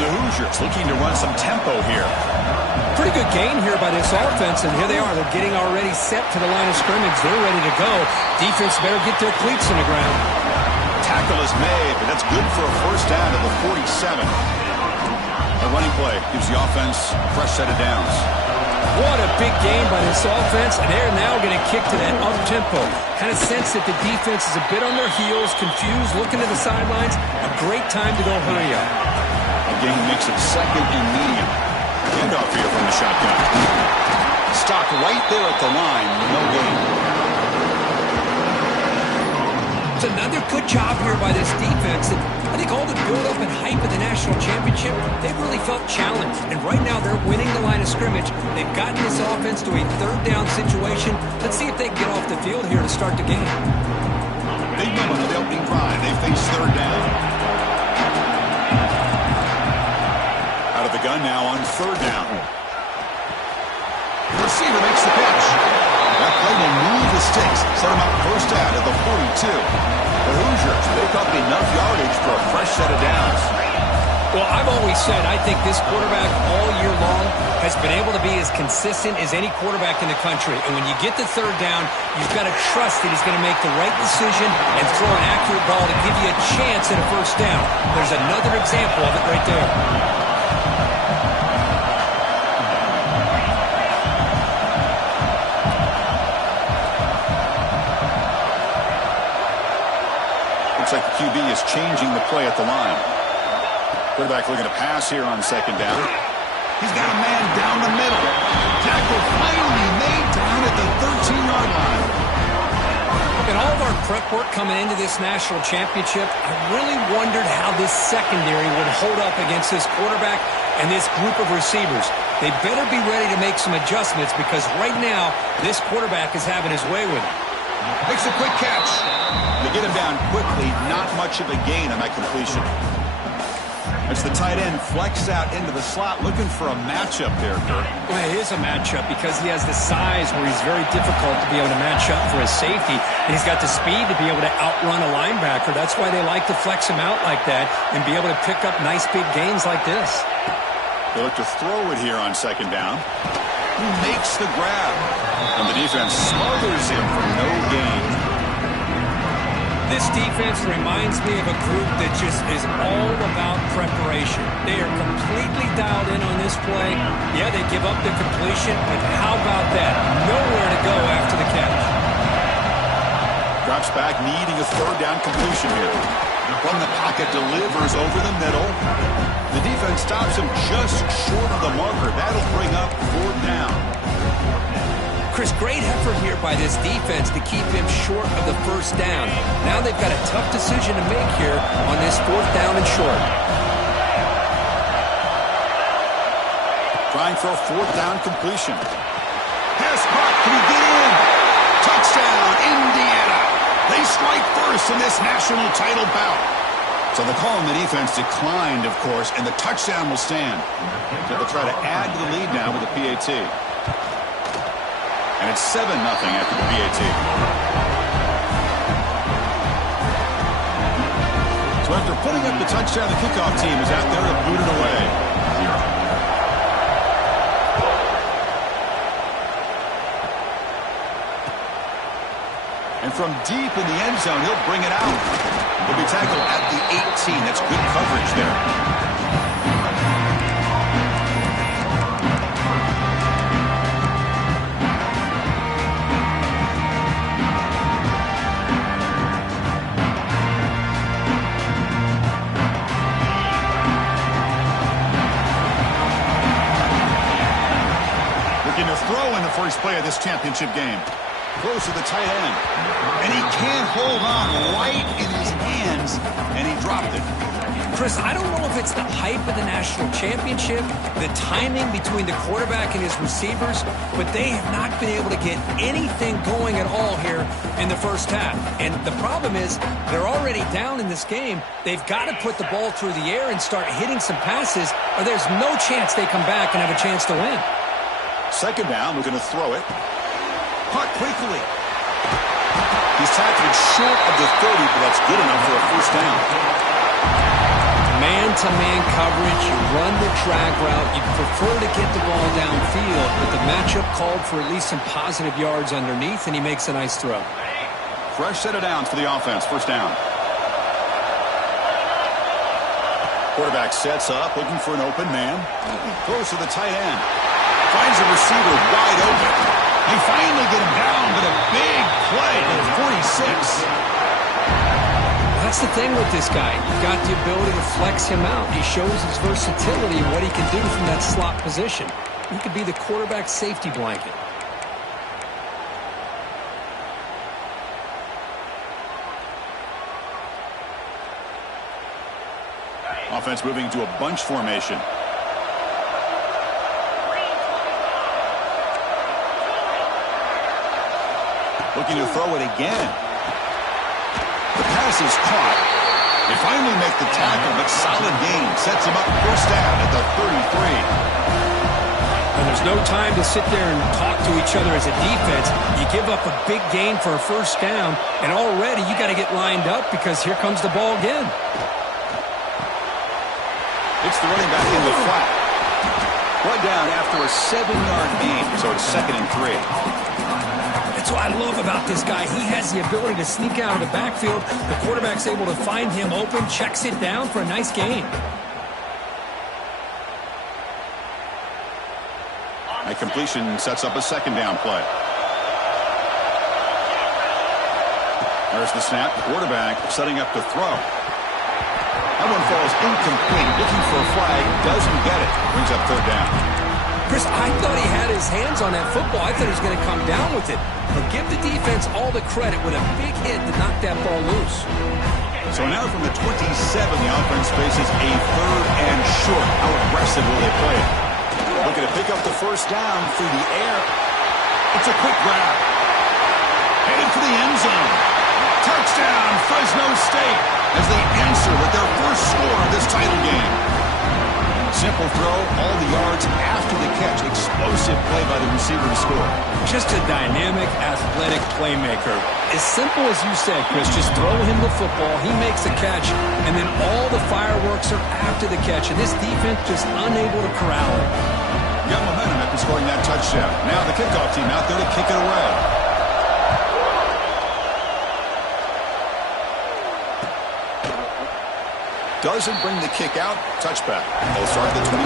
the Hoosiers looking to run some tempo here. Pretty good gain here by this offense, and here they are. They're getting already set to the line of scrimmage. They're ready to go. Defense better get their cleats in the ground. Tackle is made, but that's good for a first down at the 47. A running play gives the offense a fresh set of downs. What a big game by this offense, and they're now going to kick to that up-tempo. Kind of sense that the defense is a bit on their heels, confused, looking to the sidelines. A great time to go hurry up. A gain makes it second and medium. Handoff here from the shotgun. Stopped right there at the line. No gain. It's another good job here by this defense. And I think all the build-up and hype of the national championship, they've really felt challenged. And right now they're winning the line of scrimmage. They've gotten this offense to a third down situation. Let's see if they can get off the field here to start the game. Big moment of the opening drive. They face third down. Out of the gun now on third down. The receiver makes the catch. That play will move the sticks. Set him up first down at the 42. The Hoosiers pick up enough yardage for a fresh set of downs. Well, I've always said I think this quarterback all year long has been able to be as consistent as any quarterback in the country. And when you get the third down, you've got to trust that he's going to make the right decision and throw an accurate ball to give you a chance at a first down. There's another example of it right there. Looks like the QB is changing the play at the line. Quarterback looking to pass here on second down. He's got a man down the middle. Tackle finally made down at the 13-yard line. In all of our prep work coming into this national championship, I really wondered how this secondary would hold up against this quarterback and this group of receivers. They better be ready to make some adjustments because right now, this quarterback is having his way with it. Makes a quick catch. They get him down quickly. Not much of a gain on that completion. It's the tight end flex out into the slot looking for a matchup there, Kirk. Well, it is a matchup because he has the size where he's very difficult to be able to match up for his safety. And he's got the speed to be able to outrun a linebacker. That's why they like to flex him out like that and be able to pick up nice big gains like this. They look to throw it here on second down. He makes the grab. And the defense smothers him for no gain. This defense reminds me of a group that just is all about preparation. They are completely dialed in on this play. Yeah, they give up the completion, but how about that? Nowhere to go after the catch. Drops back, needing a third down completion here. From the pocket, delivers over the middle. The defense stops him just short of the marker. That'll bring up fourth down. Chris, great effort here by this defense to keep him short of the first down. Now they've got a tough decision to make here on this fourth down and short. Trying for a fourth down completion. Pass caught. Can he get in? Touchdown, Indiana. They strike first in this national title bout. So the call on the defense declined, of course, and the touchdown will stand. So they'll try to add to the lead now with the PAT. And it's 7-0 after the PAT. So after putting up the touchdown, the kickoff team is out there to boot it away. And from deep in the end zone, he'll bring it out. He'll be tackled at the 18. That's good coverage there. Throw in the first play of this championship game. Close to the tight end. And he can't hold on right in his hands, and he dropped it. Chris, I don't know if it's the hype of the national championship, the timing between the quarterback and his receivers, but they have not been able to get anything going at all here in the first half. And the problem is they're already down in this game. They've got to put the ball through the air and start hitting some passes, or there's no chance they come back and have a chance to win. Second down, we're going to throw it. Caught quickly. He's tackled short of the 30, but that's good enough for a first down. Man against a man coverage, you run the drag route, you prefer to get the ball downfield, but the matchup called for at least some positive yards underneath, and he makes a nice throw. Fresh set of downs for the offense. First down. Quarterback sets up, looking for an open man. Throws to the tight end. Finds a receiver wide open. They finally get him down, but a big play to the 46. That's the thing with this guy. You've got the ability to flex him out. He shows his versatility and what he can do from that slot position. He could be the quarterback's safety blanket. Offense moving to a bunch formation. Looking to throw it again. The pass is caught. They finally make the tackle, but solid gain. Sets him up first down at the 33. And there's no time to sit there and talk to each other as a defense. You give up a big gain for a first down, and already you got to get lined up because here comes the ball again. It's the running back in the flat. One down after a 7-yard gain, so it's 2nd and 3. That's what I love about this guy. He has the ability to sneak out of the backfield. The quarterback's able to find him open, checks it down for a nice gain. A completion sets up a 2nd down play. There's the snap. Quarterback setting up to throw. That one falls incomplete. Looking for a flag. Doesn't get it. Brings up 3rd down. Chris, I thought he had his hands on that football. I thought he was going to come down with it. But give the defense all the credit with a big hit to knock that ball loose. So now from the 27, the offense faces a 3rd and short. How aggressive will they play it? Looking to pick up the first down through the air. It's a quick grab. Headed for the end zone. Touchdown, Fresno State, as they answer with their first score of this title game. Simple throw, all the yards after the catch. Explosive play by the receiver to score. Just a dynamic, athletic playmaker. As simple as you said, Chris, just throw him the football, he makes a catch, and then all the fireworks are after the catch, and this defense just unable to corral it. Got momentum after scoring that touchdown. Now the kickoff team out there to kick it away. Doesn't bring the kick out. Touchback. They'll start at the 25.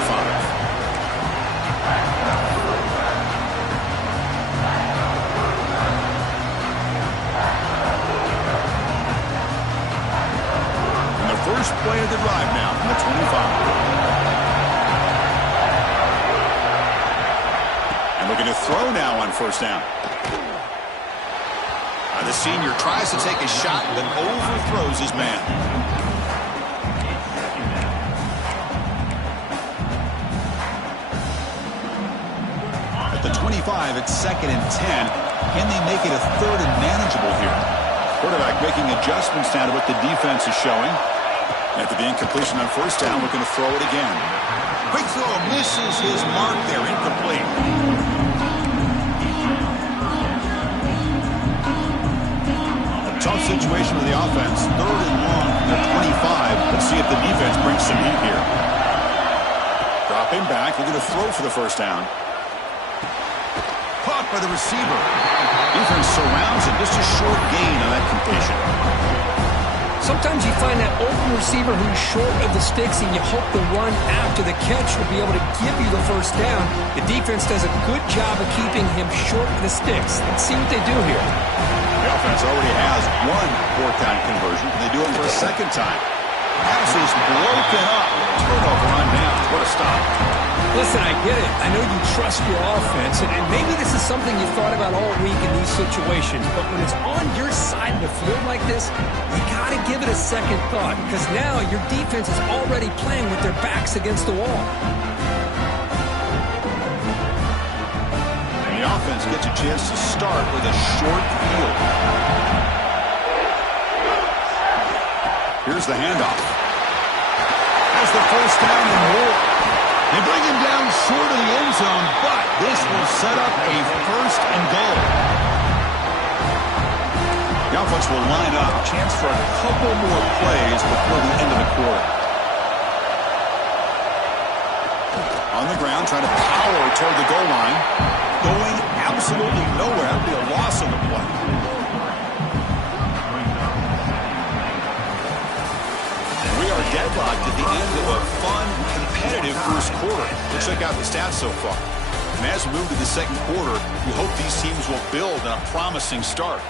And the first play of the drive now from the 25. And looking to throw now on first down. The senior tries to take a shot, but overthrows his man. The 25 at 2nd and 10. Can they make it a 3rd and manageable here? Quarterback making adjustments now to what the defense is showing. After the incompletion on first down, looking to throw it again. Quick throw, misses his mark there, incomplete. A tough situation for the offense. 3rd and long from the 25. Let's see if the defense brings some heat here. Dropping back, looking to throw for the first down. Caught by the receiver. Defense surrounds him. Just a short gain on that completion. Sometimes you find that open receiver who's short of the sticks, and you hope the run after the catch will be able to give you the first down. The defense does a good job of keeping him short of the sticks. Let's see what they do here. The offense already has one 4th down conversion. They do it for a 2nd time. Pass is broken up. Turnover on down. What a stop. Listen, I get it. I know you trust your offense, and maybe this is something you thought about all week in these situations, but when it's on your side of the field like this, you got to give it a second thought, because now your defense is already playing with their backs against the wall. And the offense gets a chance to start with a short field. Here's the handoff. Has the first down and more. They bring him down short of the end zone, but this will set up a 1st and goal. The offense will line up. Chance for a couple more plays before the end of the quarter. down, trying to power toward the goal line. Going absolutely nowhere. That would be a loss on the play. We are deadlocked at the end of a fun, competitive first quarter. Let's check out the stats so far. And as we move to the second quarter, we hope these teams will build on a promising start.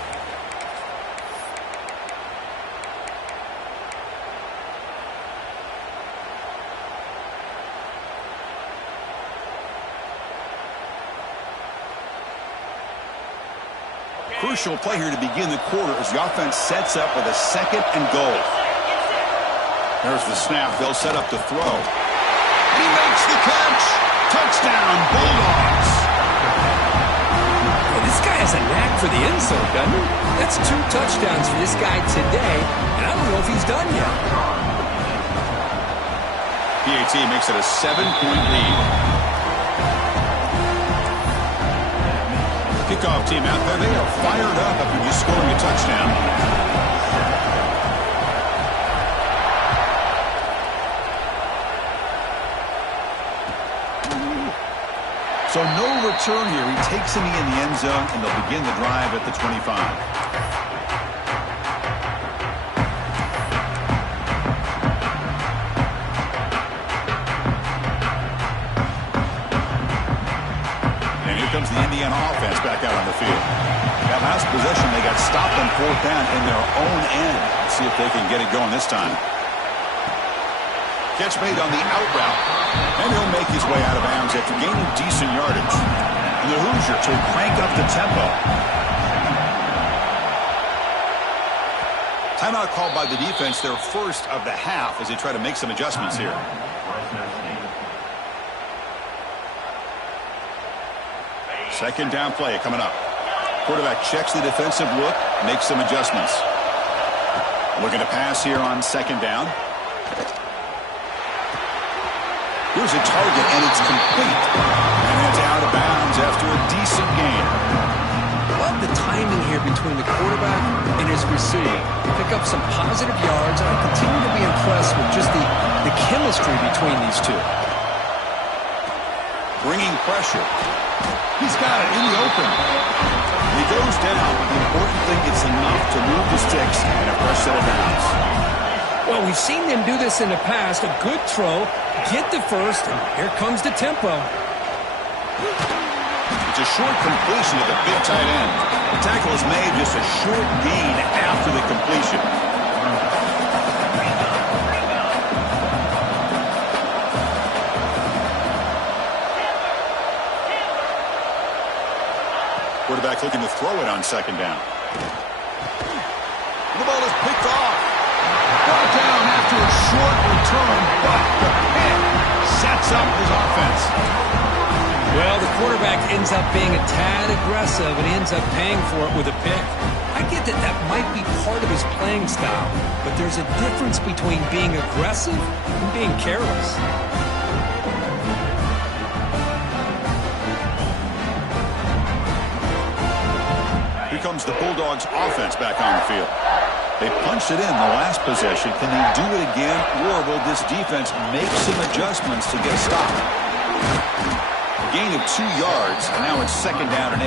Crucial play here to begin the quarter as the offense sets up with a 2nd and goal. There's the snap. They'll set up the throw. He makes the catch. Touchdown, Bulldogs. Well, this guy has a knack for the end zone, doesn't he? That's 2 touchdowns for this guy today, and I don't know if he's done yet. PAT makes it a 7-point lead. Kickoff team out there. They are fired up after just scoring a touchdown. So no return here. He takes him in the end zone, and they'll begin the drive at the 25. And here comes the Indiana offense back out on the field. That last possession, they got stopped on 4th down in their own end. Let's see if they can get it going this time. Catch made on the out route. And he'll make his way out of bounds after gaining decent yardage. And the Hoosiers will crank up the tempo. Timeout called by the defense, their first of the half, as they try to make some adjustments here. Second down play coming up. Quarterback checks the defensive look, makes some adjustments. Looking to pass here on 2nd down. Here's a target, and it's complete. And it's out of bounds after a decent gain. Love the timing here between the quarterback and his receiver. Pick up some positive yards, and I continue to be impressed with just the chemistry between these two. Bringing pressure. He's got it in the open. He goes down, but the important thing is enough to move the sticks and a fresh set of downs. Well, we've seen them do this in the past. A good throw, get the first, and here comes the tempo. It's a short completion to the big tight end. The tackle is made just a short gain after the completion. Quarterback looking to throw it on 2nd down. The ball is picked off. Brought down after a short return, but the pick sets up his offense. Well, the quarterback ends up being a tad aggressive and ends up paying for it with a pick. I get that that might be part of his playing style, but there's a difference between being aggressive and being careless. Here comes the Bulldogs offense back on the field. They punched it in the last possession. Can they do it again, or will this defense make some adjustments to get a stop? A gain of 2 yards, and now it's 2nd down and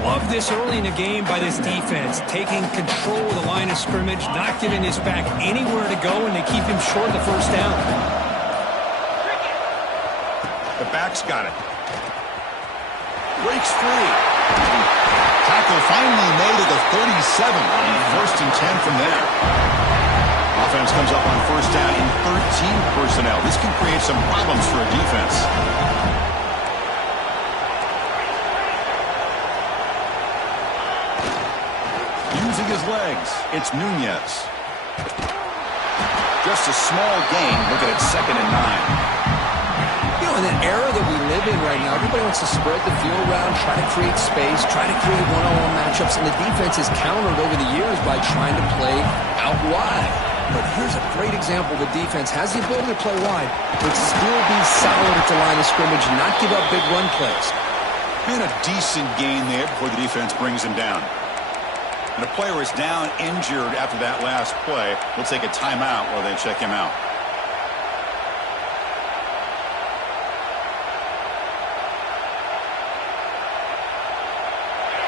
8. Love this early in the game by this defense, taking control of the line of scrimmage, not giving this back anywhere to go, and they keep him short of the 1st down. The back's got it. Breaks free. Tackle finally made at the 37. 1st and 10 from there. Offense comes up on 1st down in 13 personnel. This can create some problems for a defense. Using his legs, it's Nunez. Just a small gain. Look at it, 2nd and 9. In an era that we live in right now, everybody wants to spread the field around, try to create space, try to create one-on-one matchups, and the defense has countered over the years by trying to play out wide. But here's a great example. The defense has the ability to play wide, but still be solid at the line of scrimmage and not give up big run plays. And a decent gain there before the defense brings him down. And a player is down injured after that last play. We'll take a timeout while they check him out.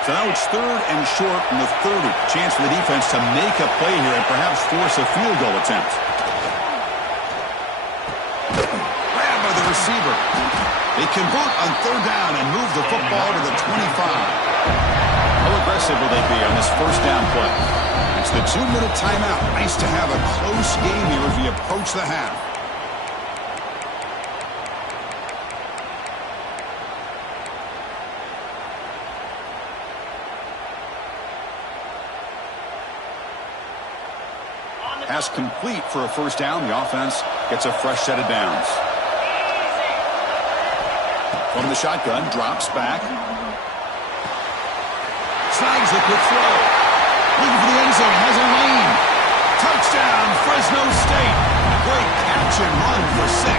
So now it's 3rd and short from the 30. Chance for the defense to make a play here and perhaps force a field goal attempt. Grab by the receiver. They convert on 3rd down and move the football to the 25. How aggressive will they be on this 1st down play? It's the 2-minute timeout. Nice to have a close game here as we approach the half. Pass complete for a 1st down. The offense gets a fresh set of downs. From the shotgun, drops back. Snags a quick throw. Looking for the end zone, has a lane. Touchdown, Fresno State. Great catch and run for 6.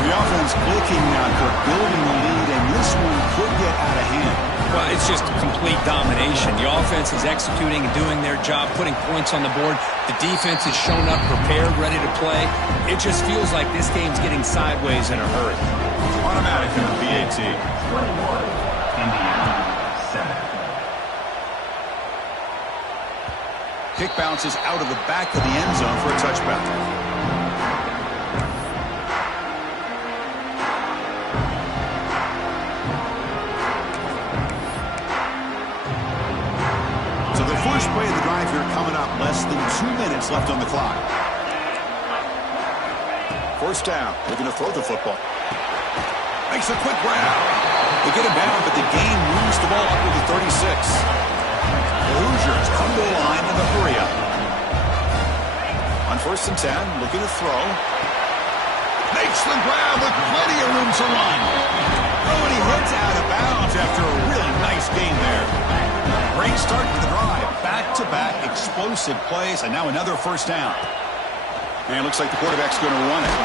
So the offense clicking now, building the lead, and this one could get out of hand. Well, it's just complete domination. The offense is executing and doing their job, putting points on the board. The defense is shown up, prepared, ready to play. It just feels like this game's getting sideways in a hurry. Automatic in the PAT. 21, Indiana, 7. Kick bounces out of the back of the end zone for a touchback. So the first play of the drive here coming up. Less than 2 minutes left on the clock. 1st down. They're going to throw the football. Makes a quick grab. They get him down, but the game moves the ball up to the 36. The Hoosiers come to the line in a hurry-up. On 1st and 10, looking to throw. Makes the grab with plenty of room to run. Oh, and he hits out of bounds after a really nice game there. Great start to the drive. Back-to-back explosive plays, and now another 1st down. And it looks like the quarterback's going to run it.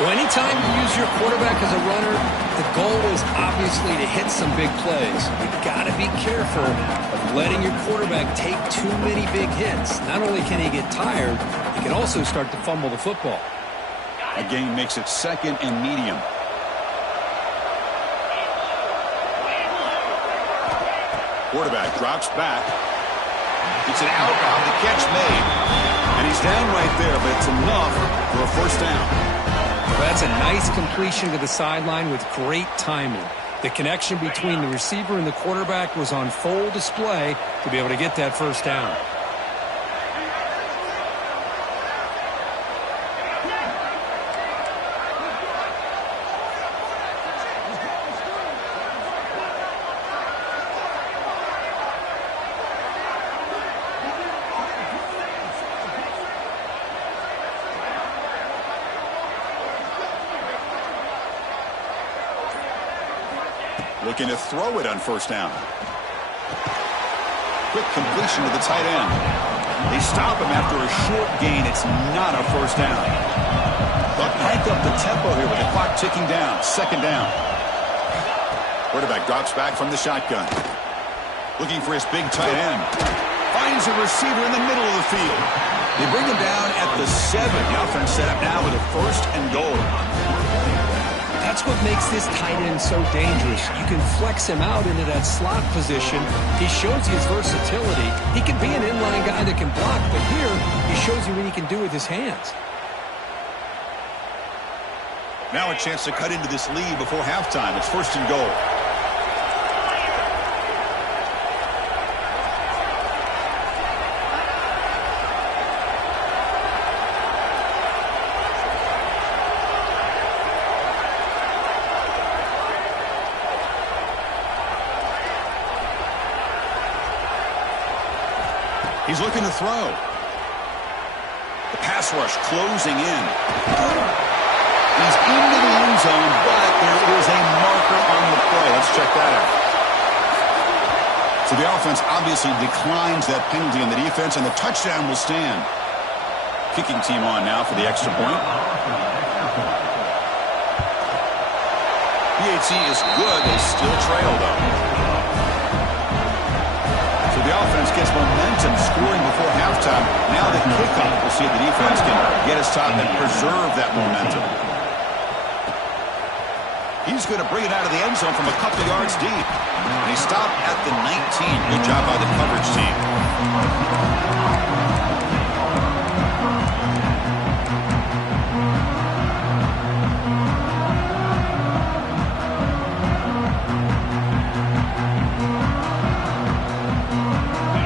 Well, anytime you use your quarterback as a runner, the goal is obviously to hit some big plays. You've got to be careful of letting your quarterback take too many big hits. Not only can he get tired, he can also start to fumble the football. A gain makes it 2nd and medium. Quarterback drops back. Gets it out. The catch made. And he's down right there, but it's enough for a 1st down. Well, that's a nice completion to the sideline with great timing. The connection between the receiver and the quarterback was on full display to be able to get that 1st down. Looking to throw it on 1st down. Quick completion to the tight end. They stop him after a short gain. It's not a 1st down. But crank up the tempo here with the clock ticking down. 2nd down. Quarterback drops back from the shotgun. Looking for his big tight end. Finds a receiver in the middle of the field. They bring him down at the 7. The offense set up now with a 1st and goal. That's what makes this tight end so dangerous. You can flex him out into that slot position. He shows you his versatility. He can be an inline guy that can block, but here he shows you what he can do with his hands. Now a chance to cut into this lead before halftime. It's 1st and goal. He's looking to throw. The pass rush closing in. He's into the end zone, but there is a marker on the play. Let's check that out. So the offense obviously declines that penalty, and the defense and the touchdown will stand. Kicking team on now for the extra point. PAT is good. They still trail, though. So the offense gets momentum, scoring before halftime. Now the kickoff, we'll see if the defense can get his top and preserve that momentum. He's going to bring it out of the end zone from a couple yards deep. And he stopped at the 19. Good job by the coverage team.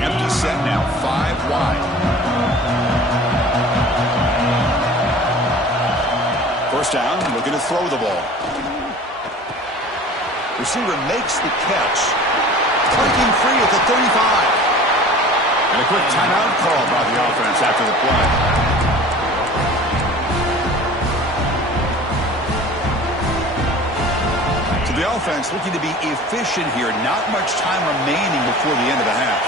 Empty set now, 5 wide. First down, looking to throw the ball. Receiver makes the catch. Breaking free at the 35. And a quick timeout called by the offense after the play. So the offense looking to be efficient here. Not much time remaining before the end of the half.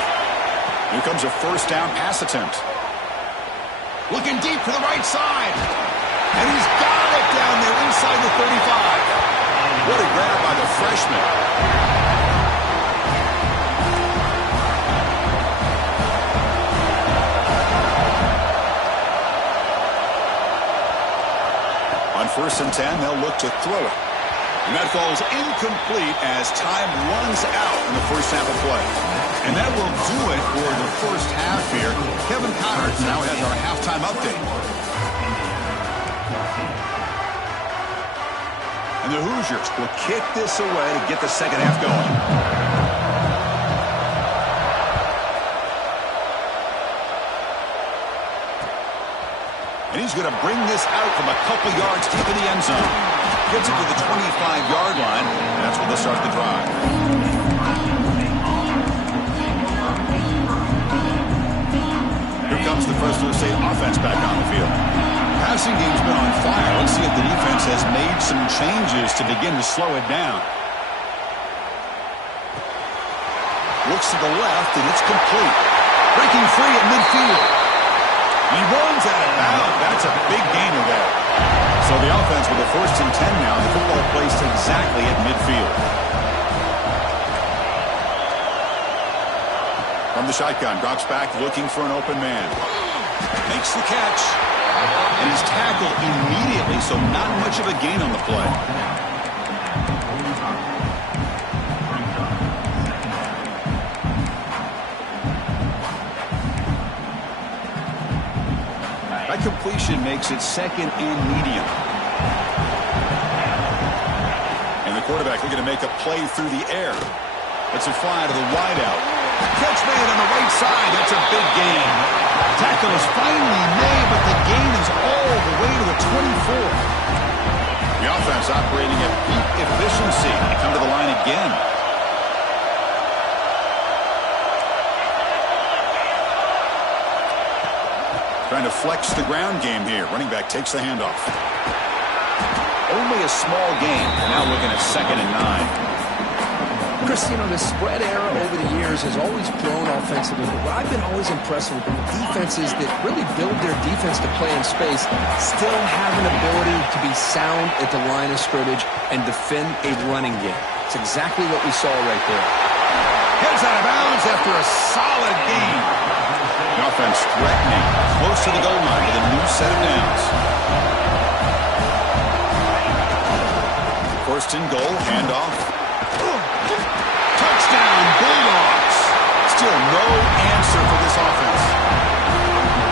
Here comes a first down pass attempt. Looking deep to the right side. And he's got it down there inside the 35. What a grab by the freshman. On 1st and 10, they'll look to throw it. And that falls incomplete as time runs out in the first half of play. And that will do it for the first half here. Kevin Connors now has our halftime update. And the Hoosiers will kick this away to get the second half going. And he's going to bring this out from a couple yards deep in the end zone. Gets it to the 25-yard line, and that's when they'll start the drive. Here comes the Fresno State offense back on the field. Passing game's been on fire. Let's see if the defense has made some changes to begin to slow it down. Looks to the left, and it's complete. Breaking free at midfield. He runs out of bounds. That's a big gainer there. So the offense with a 1st and 10 now. The football placed exactly at midfield. From the shotgun, drops back looking for an open man. Makes the catch. And he's tackled immediately, so not much of a gain on the play. That completion makes it 2nd and medium. And the quarterback looking to make a play through the air. It's a fly to the wideout. Catch made on the right side. That's a big gain. Tackle is finally made, but the gain is all the way to the 24. The offense operating at peak efficiency. They come to the line again. Trying to flex the ground game here. Running back takes the handoff. Only a small gain. Now looking at 2nd and 9. Chris, you know, the spread era over the years has always grown offensively, but I've been always impressed with defenses that really build their defense to play in space, still have an ability to be sound at the line of scrimmage and defend a running game. It's exactly what we saw right there. Heads out of bounds after a solid gain. The offense threatening, close to the goal line with a new set of downs. 1st and goal, handoff. Touchdown, Bulldogs. Still no answer for this offense.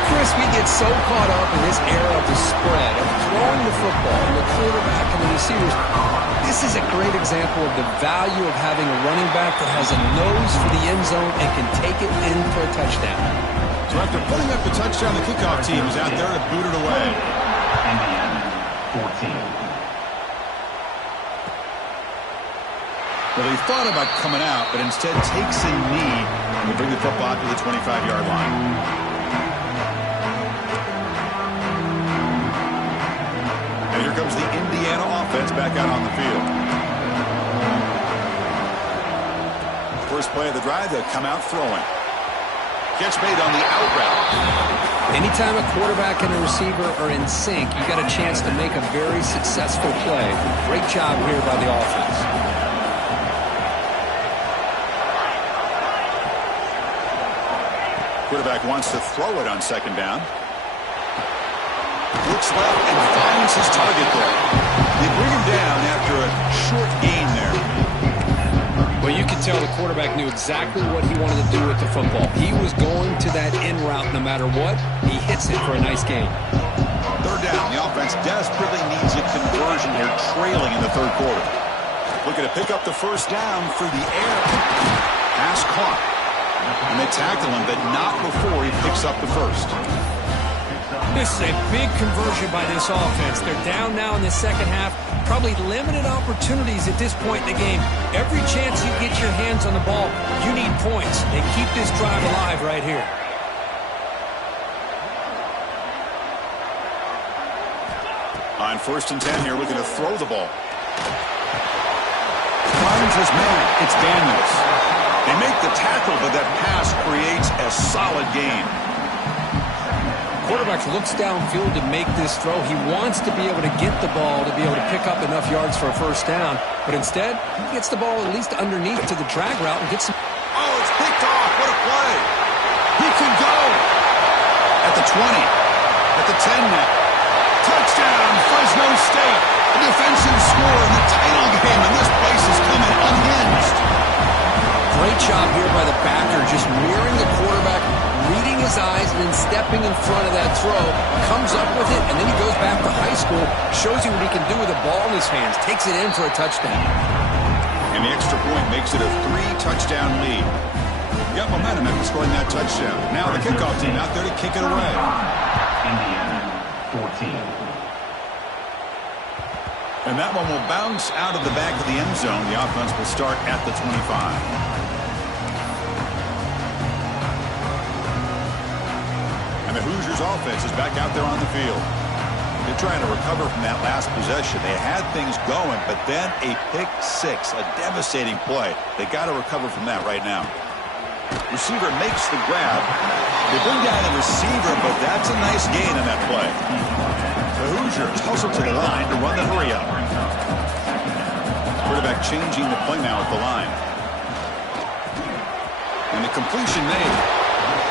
Chris, we get so caught up in this era of the spread, of throwing the football, and the quarterback and the receivers. This is a great example of the value of having a running back that has a nose for the end zone and can take it in for a touchdown. So after putting up the touchdown, the kickoff team is out there to boot it away. Indiana, 14. Well, he thought about coming out, but instead takes a knee to bring the football to the 25-yard line. And here comes the Indiana offense back out on the field. First play of the drive, they'll come out throwing. Catch made on the out route. Anytime a quarterback and a receiver are in sync, you got a chance to make a very successful play. Great job here by the offense. Quarterback wants to throw it on 2nd down. Looks left and finds his target there. They bring him down after a short gain there. Well, you can tell the quarterback knew exactly what he wanted to do with the football. He was going to that in route no matter what. He hits it for a nice gain. Third down. The offense desperately needs a conversion here, trailing in the third quarter. Looking to pick up the first down through the air. Pass caught. And they tackle him, but not before he picks up the first. This is a big conversion by this offense. They're down now in the second half. Probably limited opportunities at this point in the game. Every chance you get your hands on the ball, you need points. They keep this drive alive right here. On 1st and 10 here, looking to throw the ball. Finds his man. It's Daniels. They make the tackle, but that pass creates a solid gain. Quarterback looks downfield to make this throw. He wants to be able to get the ball to be able to pick up enough yards for a first down. But instead, he gets the ball at least underneath to the drag route and gets some... Oh, it's picked off. What a play. He could go. At the 20. At the 10 now. Touchdown, Fresno State. A defensive score in the title game, and this place is coming unhinged. Great job here by the backer, just mirroring the quarterback, reading his eyes, and then stepping in front of that throw. Comes up with it, and then he goes back to high school, shows you what he can do with the ball in his hands, takes it in for a touchdown. And the extra point makes it a 3-touchdown lead. Got momentum after scoring that touchdown. Now the kickoff team out there to kick it away. Indiana, 14. And that one will bounce out of the back of the end zone. The offense will start at the 25. And the Hoosiers offense is back out there on the field. They're trying to recover from that last possession. They had things going, but then a pick six, a devastating play. They got to recover from that right now. Receiver makes the grab. They bring down the receiver, but that's a nice gain on that play. The Hoosiers hustle to the line to run the hurry up. Quarterback changing the play now at the line. And the completion made.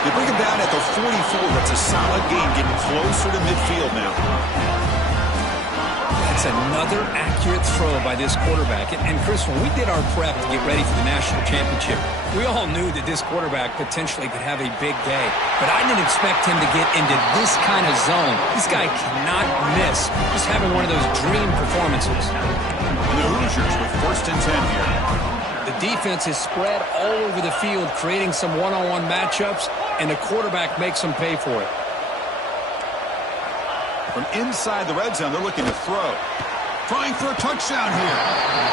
They bring him down at the 44. That's a solid gain, getting closer to midfield now. That's another accurate throw by this quarterback. And Chris, when we did our prep to get ready for the national championship, we all knew that this quarterback potentially could have a big day. But I didn't expect him to get into this kind of zone. This guy cannot miss. Just having one of those dream performances. And the Hoosiers with 1st and 10 here. The defense is spread all over the field, creating some one-on-one matchups, and the quarterback makes them pay for it. From inside the red zone, they're looking to throw. Trying for a touchdown here.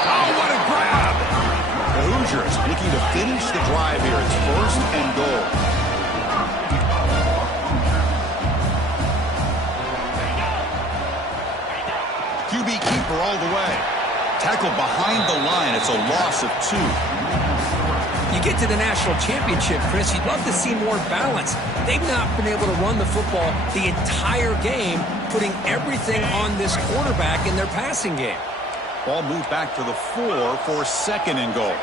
Oh, what a grab! The Hoosiers looking to finish the drive here. It's 1st and goal. QB keeper all the way. Tackled behind the line. It's a loss of 2. You get to the national championship, Chris, you'd love to see more balance. They've not been able to run the football the entire game, putting everything on this quarterback in their passing game. Ball moved back to the 4 for 2nd and goal.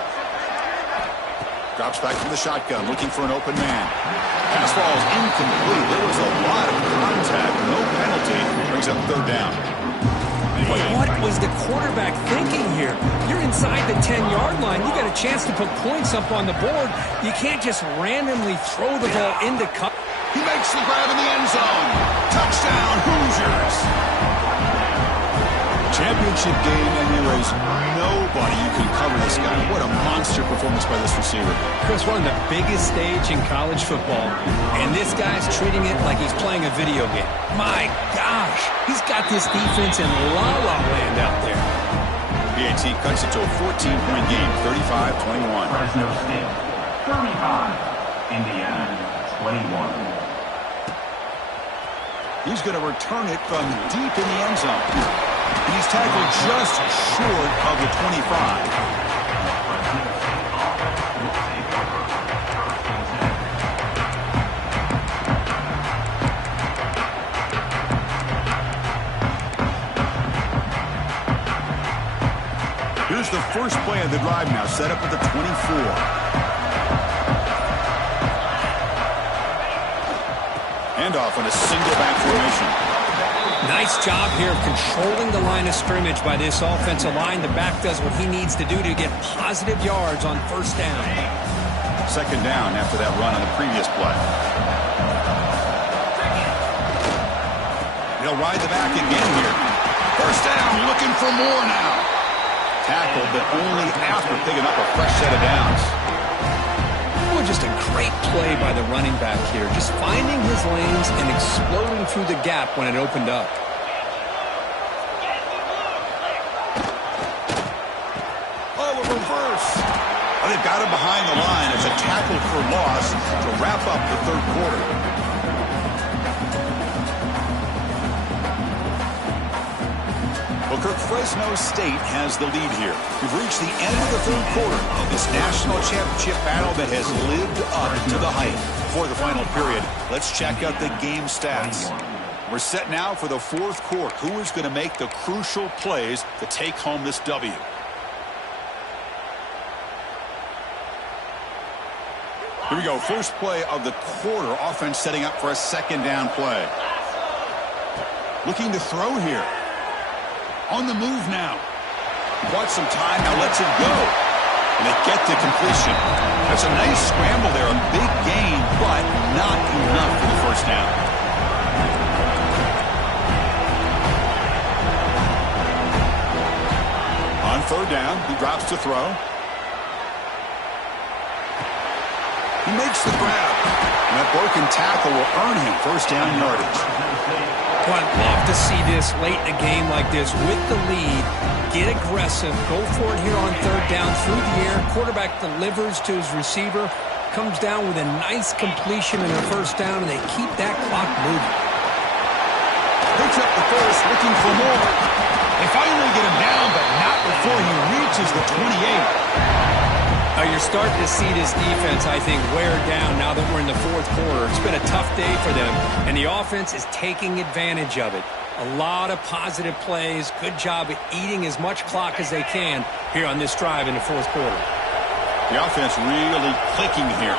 Drops back from the shotgun, looking for an open man. Pass ball is incomplete. There was a lot of contact, no penalty. Brings up 3rd down. What was the quarterback thinking here? You're inside the 10-yard line. You got a chance to put points up on the board. You can't just randomly throw the ball into cover. He makes the grab in the end zone. Touchdown, Hoosiers. Championship game, and there is nobody you can cover this guy. What a monster performance by this receiver. Chris, one of the biggest stage in college football, and this guy's treating it like he's playing a video game. My gosh, he's got this defense in la-la land out there. BAT cuts it to a 14-point game, 35-21. Fresno State, 35. Indiana, 21. He's going to return it from deep in the end zone. He's tackled just short of the 25. Here's the first play of the drive now, set up at the 24. Handoff in a single back formation. Nice job here of controlling the line of scrimmage by this offensive line. The back does what he needs to do to get positive yards on first down. Second down after that run on the previous play. He'll ride the back again here. First down, looking for more now. Tackled, but only after picking up a fresh set of downs. Oh, just a great play by the running back here. Just finding his lanes and exploding through the gap when it opened up. Oh, a reverse. Well, they've got him behind the line. It's a tackle for loss to wrap up the third quarter. Well, Kirk, Fresno State has the lead here. We've reached the end of the third quarter of this national championship battle that has lived up to the hype. Before the final period, let's check out the game stats. We're set now for the fourth quarter. Who is going to make the crucial plays to take home this W? Here we go. First play of the quarter. Offense setting up for a second down play. Looking to throw here. On the move now. Bought some time. Now lets it go. And they get the completion. That's a nice scramble there. A big gain, but not enough for the first down. On third down, he drops to throw. He makes the grab. And that broken tackle will earn him first down yardage. Well, I'd love to see this late in a game like this with the lead. Get aggressive. Go for it here on third down through the air. Quarterback delivers to his receiver. Comes down with a nice completion in the first down, and they keep that clock moving. Picks up the first, looking for more. They finally get him down, but not before he reaches the 28. You're starting to see this defense, I think, wear down now that we're in the fourth quarter. It's been a tough day for them, and the offense is taking advantage of it. A lot of positive plays. Good job at eating as much clock as they can here on this drive in the fourth quarter. The offense really clicking here.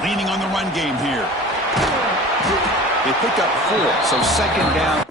Leaning on the run game here. They pick up 4, so second down.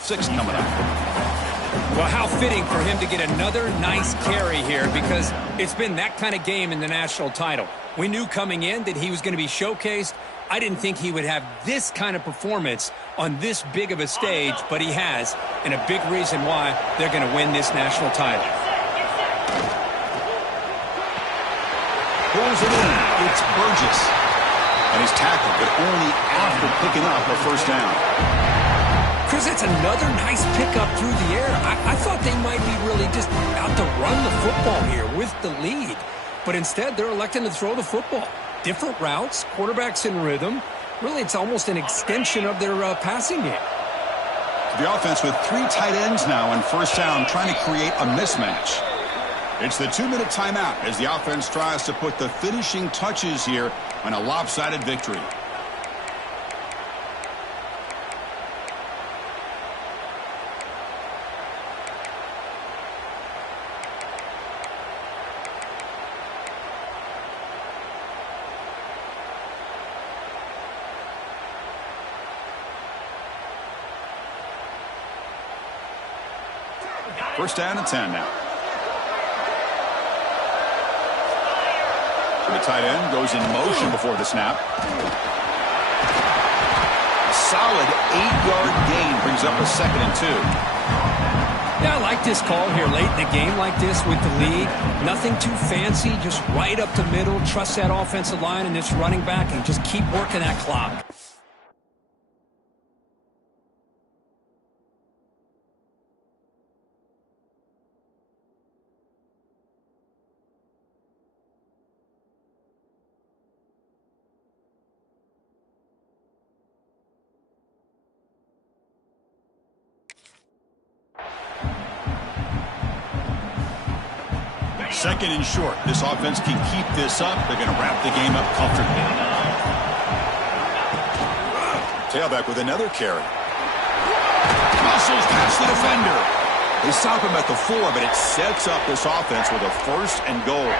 Six coming up. Well, how fitting for him to get another nice carry here, because it's been that kind of game in the national title. We knew coming in that he was going to be showcased. I didn't think he would have this kind of performance on this big of a stage, but he has, and a big reason why they're going to win this national title. Pulls it in. It's Burgess. And he's tackled, but only after picking up a first down. Chris, it's another nice pickup through the air. I thought they might be really just out to run the football here with the lead. But instead, they're electing to throw the football. Different routes, quarterbacks in rhythm. Really, it's almost an extension of their passing game. The offense with 3 tight ends now on first down, trying to create a mismatch. It's the 2-minute timeout as the offense tries to put the finishing touches here on a lopsided victory. First down and 10 now. The tight end goes in motion before the snap. A solid 8-yard gain brings up a 2nd and 2. Yeah, I like this call here late in the game like this with the lead. Nothing too fancy, just right up the middle. Trust that offensive line and this running back and just keep working that clock. Second and short. This offense can keep this up. They're going to wrap the game up comfortably. Tailback with another carry. Muscles past the defender. They stop him at the 4, but it sets up this offense with a first and goal.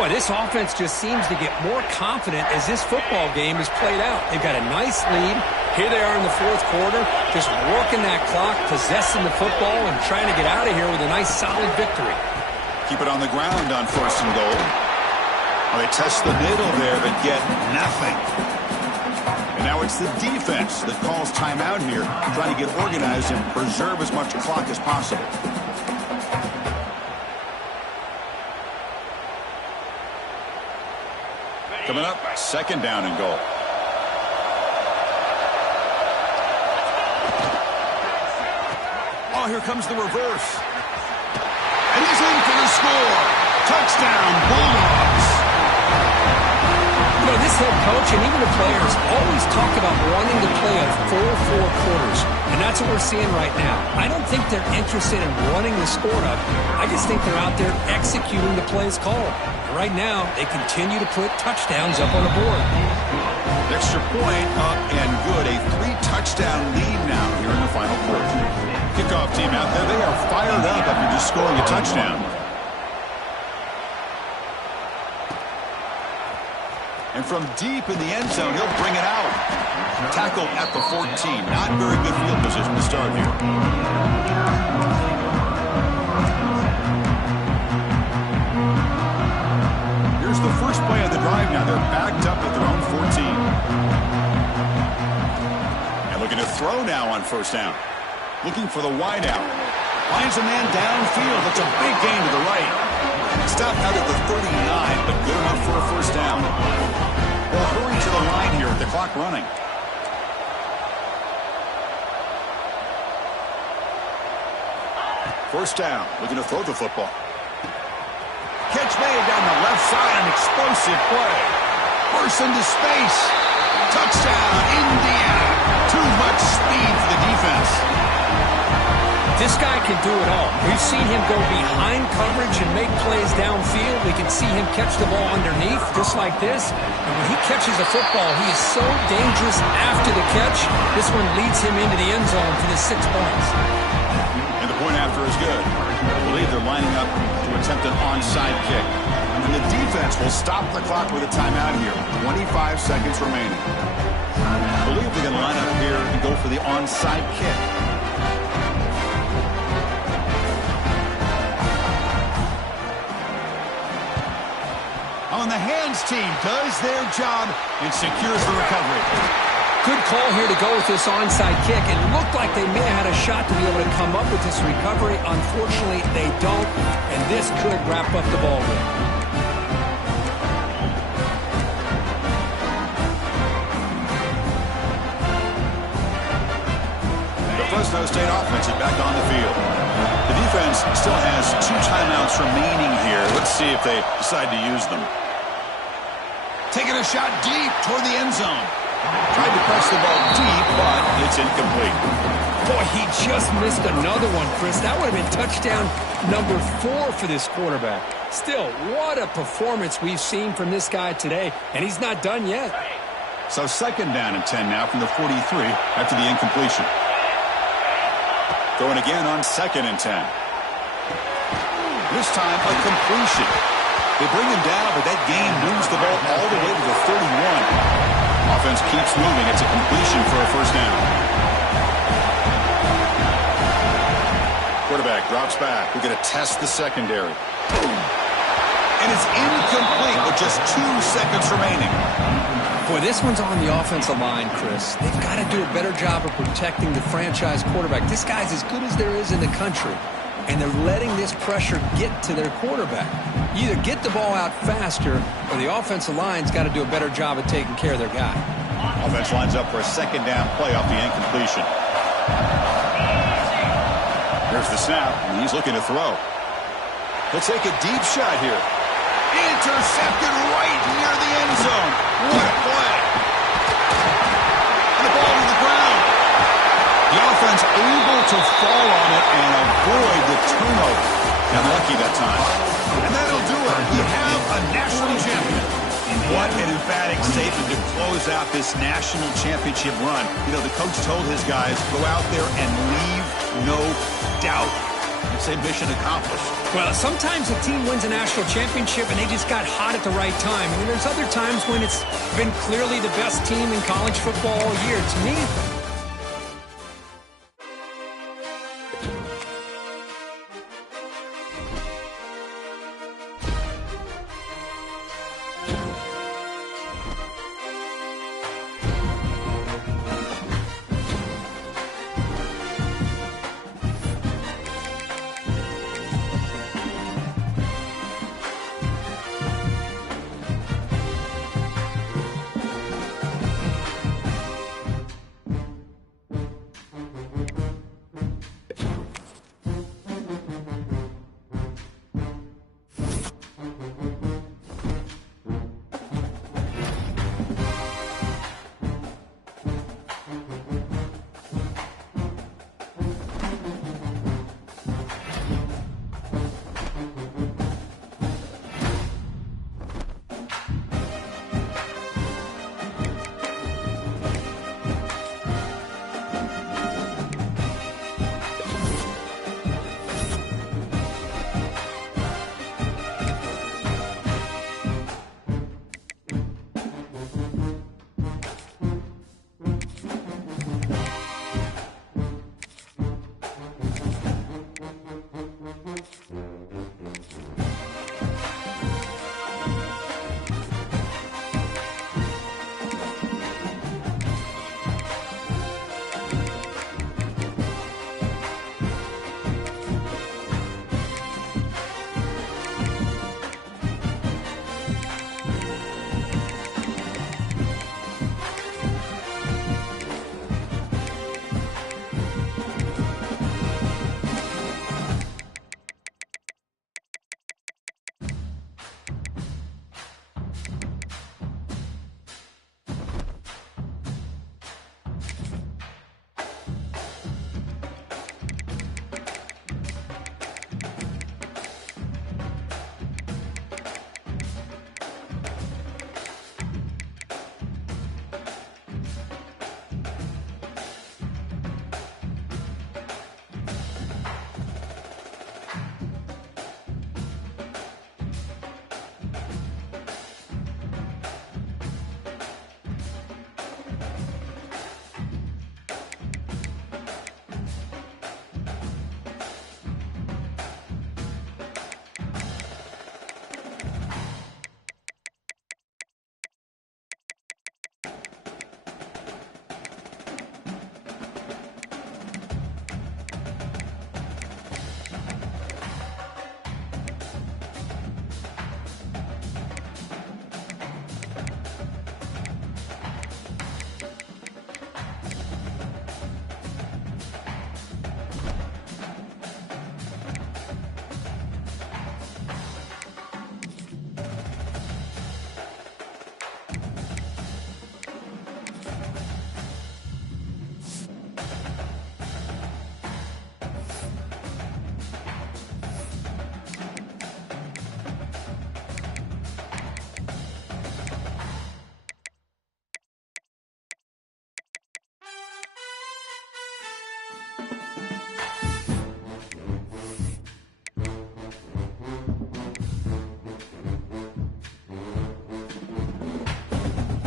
Boy, this offense just seems to get more confident as this football game is played out. They've got a nice lead. Here they are in the fourth quarter, just working that clock, possessing the football, and trying to get out of here with a nice, solid victory. Keep it on the ground on first and goal. Well, they test the middle there, but get nothing. And now it's the defense that calls timeout here, trying to get organized and preserve as much clock as possible. Coming up, second down and goal. Oh, here comes the reverse. And he's in for the score. Touchdown, Bulldogs. You know, this head coach and even the players always talk about wanting to play a full 4 quarters. And that's what we're seeing right now. I don't think they're interested in running the score up. I just think they're out there executing the plays called. Right now, they continue to put touchdowns up on the board. Extra point up and good. A 3-touchdown lead now here in the final quarter. Kickoff team out there. They are fired up after just scoring a touchdown. And from deep in the end zone, he'll bring it out. Tackle at the 14. Not very good field position to start here. Here's the first play of the drive now. They're backed up at their own 14. And looking to throw now on first down. Looking for the wide out. Finds a man downfield. That's a big gain to the right. Stop out at the 39, but good enough for a first down. They'll hurry to the line here with the clock running. First down. Looking to throw the football. Catch made down the left side. An explosive play. Burst into space. Touchdown, Indiana. Too much speed for the defense. This guy can do it all. We've seen him go behind coverage and make plays downfield. We can see him catch the ball underneath, just like this. And when he catches a football, he is so dangerous after the catch. This one leads him into the end zone for the 6 points. And the point after is good. I believe they're lining up to attempt an onside kick. And the defense will stop the clock with a timeout here. 25 seconds remaining. I believe they're going to line up here and go for the onside kick. On the hands team does their job and secures the recovery. Good call here to go with this onside kick. It looked like they may have had a shot to be able to come up with this recovery. Unfortunately, they don't, and this could wrap up the ball game. The Fresno State offense is back on the field. The defense still has 2 timeouts remaining here. Let's see if they decide to use them. Taking a shot deep toward the end zone. Tried to press the ball deep, but it's incomplete. Boy, he just missed another one, Chris. That would have been touchdown number 4 for this quarterback. Still, what a performance we've seen from this guy today, and he's not done yet. So second down and 10 now from the 43 after the incompletion. Going again on second and 10. This time a completion. They bring him down, but that gain moves the ball all the way to the 31. Offense keeps moving. It's a completion for a first down. Quarterback drops back. We're going to test the secondary. And it's incomplete with just 2 seconds remaining. Boy, this one's on the offensive line, Chris. They've got to do a better job of protecting the franchise quarterback. This guy's as good as there is in the country, and they're letting this pressure get to their quarterback. You either get the ball out faster, or the offensive line's got to do a better job of taking care of their guy. Offense lines up for a second down play off the incompletion. Here's the snap, and he's looking to throw. He'll take a deep shot here. Intercepted right near the end zone. What a play. And the ball to the ground. The offense able to fall on it and avoid the turnover. And lucky that time. And that'll do it. We have a national champion. What an emphatic statement to close out this national championship run. You know, the coach told his guys, go out there and leave no doubt. I'd say mission accomplished. Well, sometimes a team wins a national championship and they just got hot at the right time. And then there's other times when it's been clearly the best team in college football all year. To me,